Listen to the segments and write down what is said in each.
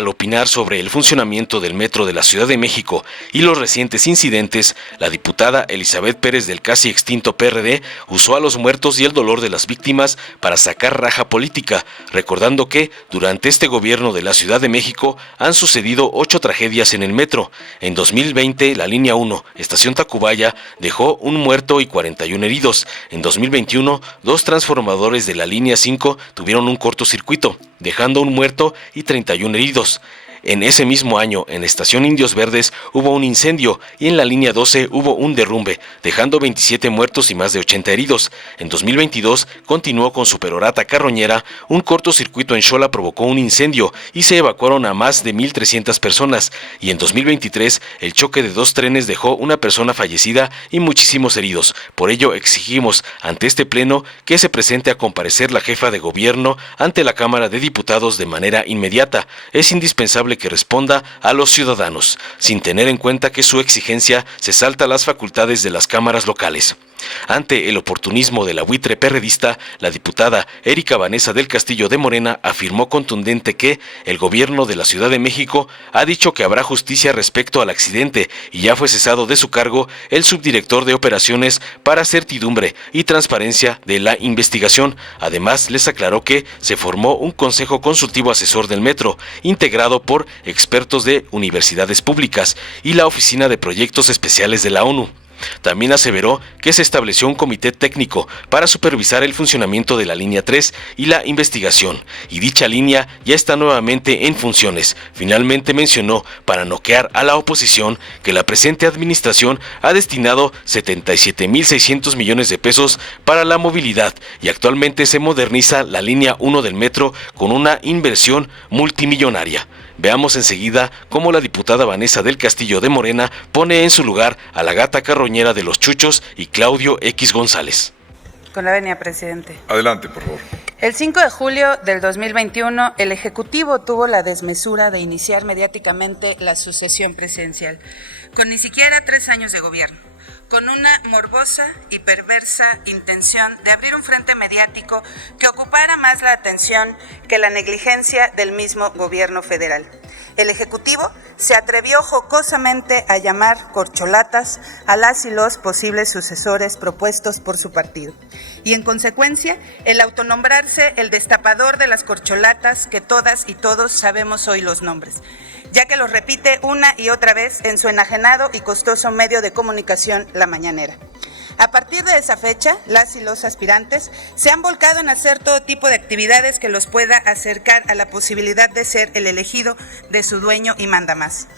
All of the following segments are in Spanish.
Al opinar sobre el funcionamiento del metro de la Ciudad de México y los recientes incidentes, la diputada Elizabeth Pérez del casi extinto PRD usó a los muertos y el dolor de las víctimas para sacar raja política, recordando que durante este gobierno de la Ciudad de México han sucedido 8 tragedias en el metro. En 2020, la línea 1, estación Tacubaya, dejó un muerto y 41 heridos. En 2021, 2 transformadores de la línea 5 tuvieron un cortocircuito, dejando un muerto y 31 heridos. En ese mismo año, en la estación Indios Verdes hubo un incendio y en la línea 12 hubo un derrumbe, dejando 27 muertos y más de 80 heridos. En 2022 continuó con su perorata carroñera, un cortocircuito en Xola provocó un incendio y se evacuaron a más de 1,300 personas. Y en 2023 el choque de 2 trenes dejó una persona fallecida y muchísimos heridos. Por ello exigimos ante este pleno que se presente a comparecer la jefa de gobierno ante la Cámara de Diputados de manera inmediata. Es indispensable que responda a los ciudadanos, sin tener en cuenta que su exigencia se salta las facultades de las cámaras locales. Ante el oportunismo de la buitre perredista, la diputada Erika Vanessa del Castillo de Morena afirmó contundente que el gobierno de la Ciudad de México ha dicho que habrá justicia respecto al accidente y ya fue cesado de su cargo el subdirector de operaciones para certidumbre y transparencia de la investigación. Además, les aclaró que se formó un consejo consultivo asesor del metro, integrado por expertos de universidades públicas y la Oficina de Proyectos Especiales de la ONU. También aseveró que se estableció un comité técnico para supervisar el funcionamiento de la línea 3 y la investigación, y dicha línea ya está nuevamente en funciones. Finalmente mencionó, para noquear a la oposición, que la presente administración ha destinado 77,600 millones de pesos para la movilidad y actualmente se moderniza la línea 1 del metro con una inversión multimillonaria. Veamos enseguida cómo la diputada Vanessa del Castillo de Morena pone en su lugar a la gata carroñera de los Chuchos y Claudio X González. Con la venia, presidente. Adelante, por favor. El 5 de julio del 2021, el Ejecutivo tuvo la desmesura de iniciar mediáticamente la sucesión presidencial, con ni siquiera 3 años de gobierno, con una morbosa y perversa intención de abrir un frente mediático que ocupara más la atención que la negligencia del mismo gobierno federal. El Ejecutivo se atrevió jocosamente a llamar corcholatas a las y los posibles sucesores propuestos por su partido. Y en consecuencia, el autonombrarse el destapador de las corcholatas que todas y todos sabemos hoy los nombres, ya que los repite una y otra vez en su enajenado y costoso medio de comunicación, La Mañanera. A partir de esa fecha, las y los aspirantes se han volcado en hacer todo tipo de actividades que los pueda acercar a la posibilidad de ser el elegido de su dueño y mandamás.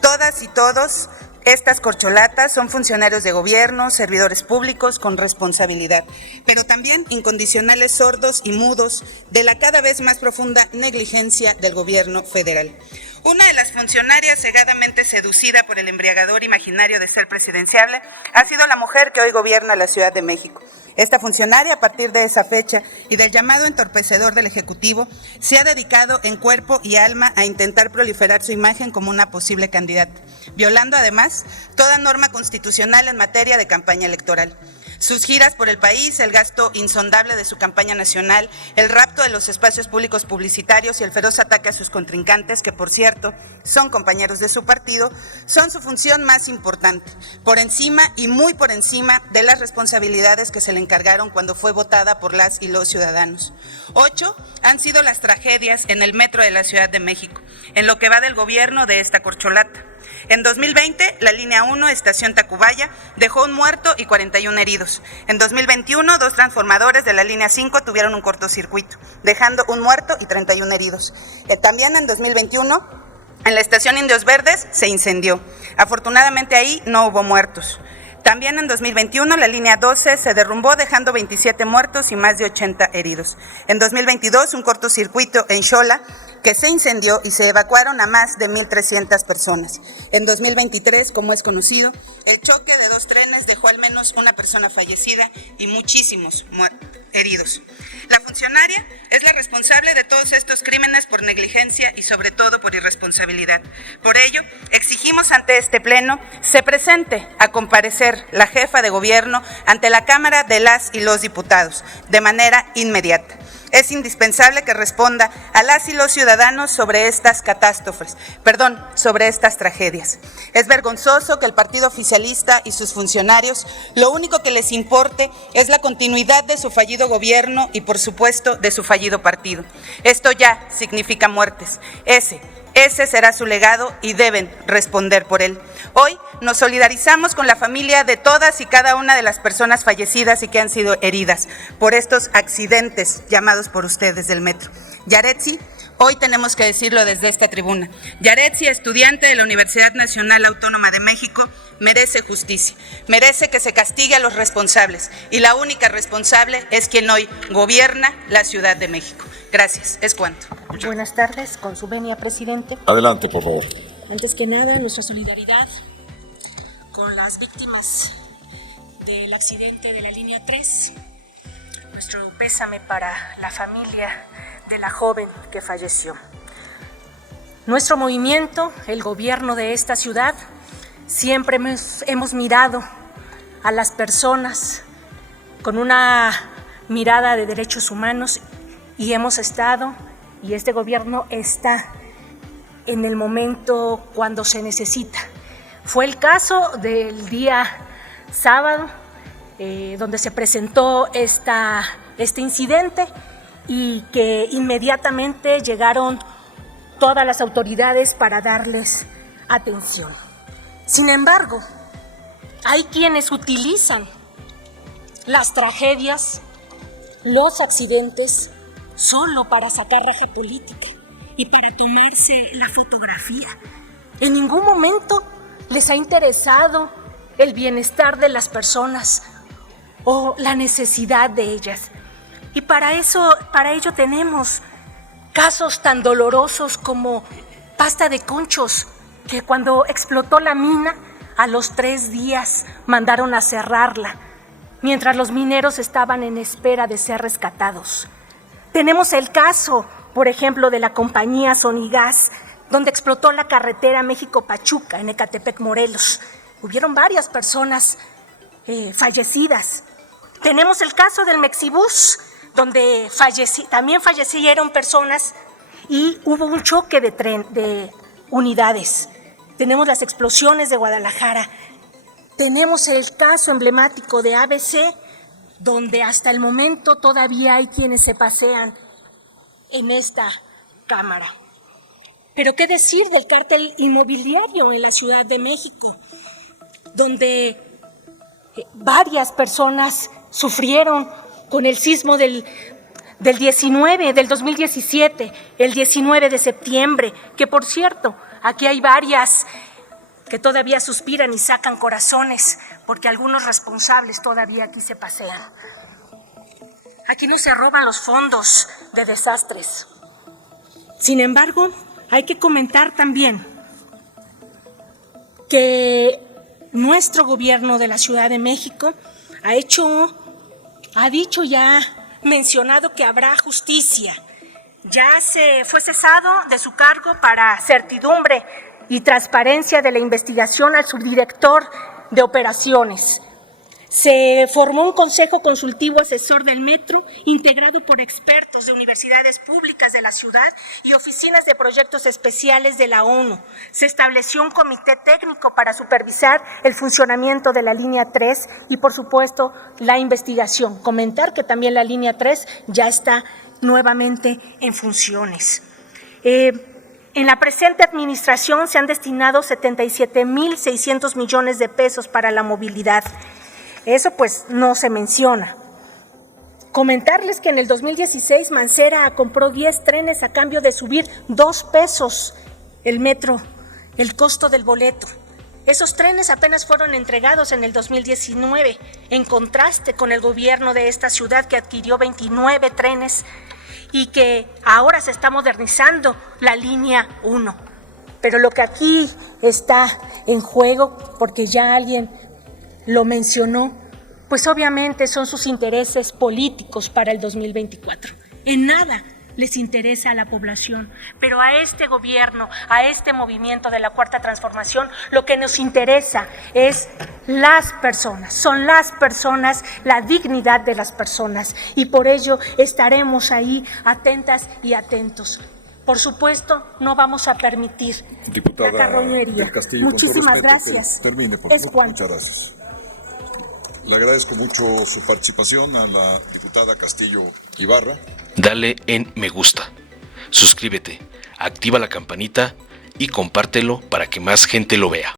Todas y todos estas corcholatas son funcionarios de gobierno, servidores públicos con responsabilidad, pero también incondicionales sordos y mudos de la cada vez más profunda negligencia del gobierno federal. Una de las funcionarias cegadamente seducida por el embriagador imaginario de ser presidenciable ha sido la mujer que hoy gobierna la Ciudad de México. Esta funcionaria, a partir de esa fecha y del llamado entorpecedor del Ejecutivo, se ha dedicado en cuerpo y alma a intentar proliferar su imagen como una posible candidata, violando además toda norma constitucional en materia de campaña electoral. Sus giras por el país, el gasto insondable de su campaña nacional, el rapto de los espacios públicos publicitarios y el feroz ataque a sus contrincantes, que por cierto son compañeros de su partido, son su función más importante, por encima y muy por encima de las responsabilidades que se le encargaron cuando fue votada por las y los ciudadanos. 8 han sido las tragedias en el metro de la Ciudad de México, en lo que va del gobierno de esta corcholata. En 2020, la línea 1, estación Tacubaya, dejó un muerto y 41 heridos. En 2021, 2 transformadores de la línea 5 tuvieron un cortocircuito, dejando un muerto y 31 heridos. También en 2021, en la estación Indios Verdes se incendió. Afortunadamente ahí no hubo muertos. También en 2021 la línea 12 se derrumbó dejando 27 muertos y más de 80 heridos. En 2022 un cortocircuito en Xola que se incendió y se evacuaron a más de 1,300 personas. En 2023, como es conocido, el choque de 2 trenes dejó al menos una persona fallecida y muchísimos heridos. La funcionaria es la responsable de todos estos crímenes por negligencia y sobre todo por irresponsabilidad. Por ello, exigimos ante este pleno se presente a comparecer la jefa de gobierno ante la Cámara de las y los diputados de manera inmediata. Es indispensable que responda a las y los ciudadanos sobre estas catástrofes, sobre estas tragedias. Es vergonzoso que el partido oficialista y sus funcionarios lo único que les importe es la continuidad de su fallido gobierno y, por supuesto, de su fallido partido. Esto ya significa muertes. Ese será su legado y deben responder por él. Hoy nos solidarizamos con la familia de todas y cada una de las personas fallecidas y que han sido heridas por estos accidentes llamados por ustedes del metro. Yaretsi, hoy tenemos que decirlo desde esta tribuna. Yaretsi, estudiante de la Universidad Nacional Autónoma de México, merece justicia, merece que se castigue a los responsables y la única responsable es quien hoy gobierna la Ciudad de México. Gracias, es cuanto. Buenas tardes, con su venia, presidente. Adelante, por favor. Antes que nada, nuestra solidaridad con las víctimas del accidente de la línea 3. Nuestro pésame para la familia de la joven que falleció. Nuestro movimiento, el gobierno de esta ciudad, siempre hemos mirado a las personas con una mirada de derechos humanos y hemos estado, y este gobierno está en el momento cuando se necesita. Fue el caso del día sábado, donde se presentó este incidente y que inmediatamente llegaron todas las autoridades para darles atención. Sin embargo, hay quienes utilizan las tragedias, los accidentes, solo para sacar raja política y para tomarse la fotografía. En ningún momento les ha interesado el bienestar de las personas o la necesidad de ellas. Y para ello tenemos casos tan dolorosos como Pasta de Conchos, que cuando explotó la mina, a los 3 días mandaron a cerrarla, mientras los mineros estaban en espera de ser rescatados. Tenemos el caso, por ejemplo, de la compañía Sonigas, donde explotó la carretera México-Pachuca, en Ecatepec, Morelos. Hubieron varias personas fallecidas. Tenemos el caso del Mexibus, donde también fallecieron personas y hubo un choque de unidades. Tenemos las explosiones de Guadalajara. Tenemos el caso emblemático de ABC, donde hasta el momento todavía hay quienes se pasean en esta Cámara. Pero qué decir del cártel inmobiliario en la Ciudad de México, donde varias personas sufrieron con el sismo del 2017, el 19 de septiembre, que por cierto, aquí hay varias que todavía suspiran y sacan corazones porque algunos responsables todavía aquí se pasean. Aquí no se roban los fondos de desastres. Sin embargo, hay que comentar también que nuestro gobierno de la Ciudad de México ha mencionado que habrá justicia. Ya se fue cesado de su cargo para certidumbre y transparencia de la investigación al subdirector de operaciones. Se formó un consejo consultivo asesor del metro integrado por expertos de universidades públicas de la ciudad y oficinas de proyectos especiales de la ONU. Se estableció un comité técnico para supervisar el funcionamiento de la línea 3 y, por supuesto, la investigación. Comentar que también la línea 3 ya está nuevamente en funciones. En la presente administración se han destinado 77,600 millones de pesos para la movilidad. Eso pues no se menciona. Comentarles que en el 2016 Mancera compró 10 trenes a cambio de subir 2 pesos el metro, el costo del boleto. Esos trenes apenas fueron entregados en el 2019, en contraste con el gobierno de esta ciudad que adquirió 29 trenes y que ahora se está modernizando la línea 1. Pero lo que aquí está en juego, porque ya alguien lo mencionó, pues obviamente son sus intereses políticos para el 2024. En nada les interesa a la población, pero a este gobierno, a este movimiento de la Cuarta Transformación, lo que nos interesa es las personas, son las personas, la dignidad de las personas, y por ello estaremos ahí atentas y atentos. Por supuesto, no vamos a permitir Diputada la carroñería. del Castillo, Muchísimas con todo respeto, gracias. termine, por Es favor. cuanto. Muchas gracias. Le agradezco mucho su participación a la diputada Castillo Ibarra. Dale en me gusta, suscríbete, activa la campanita y compártelo para que más gente lo vea.